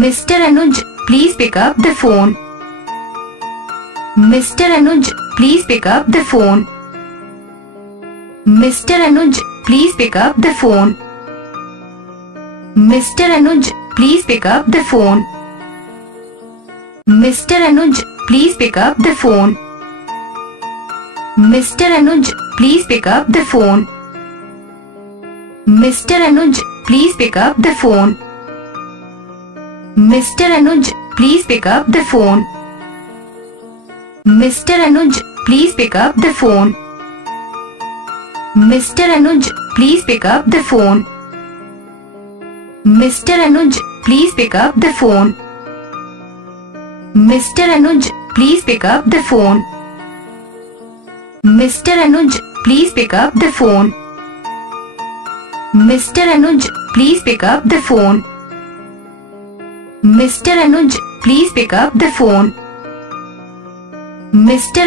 Mr. Anuj, please pick up the phone. Mr. Anuj, please pick up the phone. Mr. Anuj, please pick up the phone. Mr. Anuj, please pick up the phone. Mr. Anuj, please pick up the phone. Mr. Anuj, please pick up the phone. Mr. Anuj, please pick up the phone. Mr. Anuj, please pick up the phone. Mr. Anuj, please pick up the phone. Mr. Anuj, please pick up the phone. Mr. Anuj, please pick up the phone. Mr. Anuj, please pick up the phone. Mr. Anuj, please pick up the phone. Mr. Anuj, please pick up the phone. Mr. Anuj, please pick up the phone. Mr.